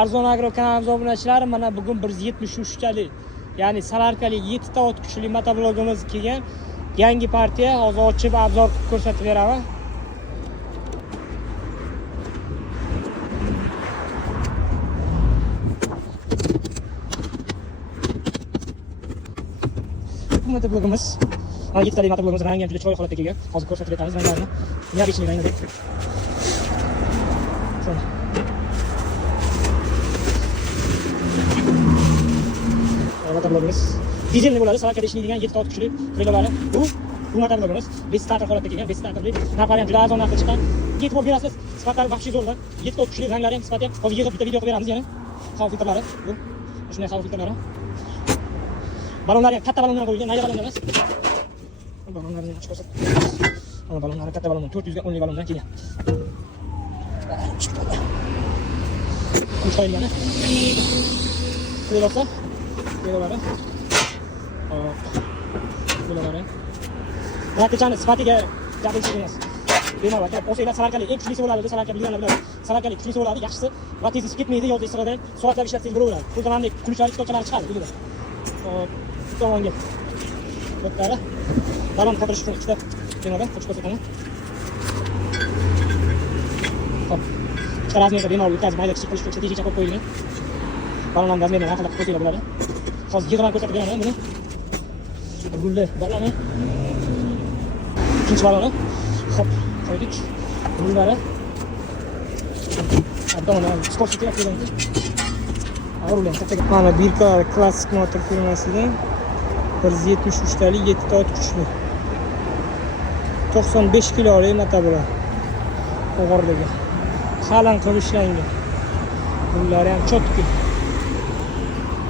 Arzon Agro kanalimiz obunachilari, mana bugun 173 talik, ya'ni salarkali 7 ta ot kuchli motoblogimiz kelgan. Yangi partiya, hozir ochib obzor qilib ko'rsatib beraman. Bu motoblogimiz, mana 7 talik motoblogimiz rangi ham juda chiroyli holatda kelgan. Hozir ko'rsatib beramiz ranglarini. Neobычный ranglar. Motoblogimiz dizelli bo'ladi, salarkada ishlaydigan 7 ta ot kuchli treylerlari. Bu motoblogimiz 5 starter holatda kelgan, 5 starterli. Narxlari ham juda arzon narxda chiqqan. E'tibor berasiz, sifatlari vahshiy zo'rlar. 7 ta ot kuchli, ranglari ham sifati ham. Hozir yig'ib bitta video qilib beramiz yana. Havo filtrlari bu. Shunday havo filtrlari. Balonlari ham katta balondan qo'yilgan, mayda balon emas. Balonlarni ochib ko'rsat. Mana balonlar katta balondan 400 ga 10 balondan kelgan. Kuch qo'yilgan. Treylerlar. Treylerlar. Raketchani sifatiga jabelsiz emas. Bemalol o'shalar salarkali eng kuchlisi bo'ladi, salarkali bilganlar biladi. Salarkali kuchlisi bo'ladi, yaxshisi va tezisi ketmaydi, yo'lda istirada soatlab ishlab tez bo'laveradi. Bu zamonda kulishlar kitobchalari chiqadi, biladi. Bu tomonga bo'tlara balon qotirish uchun ikkita bemalol ochib ko'rsataman. Hop. Ikkita razmerda bemalol o'tkazib mayda kichik qilish uchun tezlikcha qo'yib qo'yilgan. Balondan razmerni aqlab qo'ysalar bo'ladi. Hozir yig'dan ko'rsatib beraman buni. Gulli baloni. İkinci balonu. Hop, koyduk. Bunları. Abdomen, spor sütü yapıyorum. Ağır ulan. Mana Birka klasik motor firmasından 173 tali 7 ta ot kuchli. 95 kilolik motoblok. Og'irligi. Qalin qilib ishlangan. Bunlar ham chotki.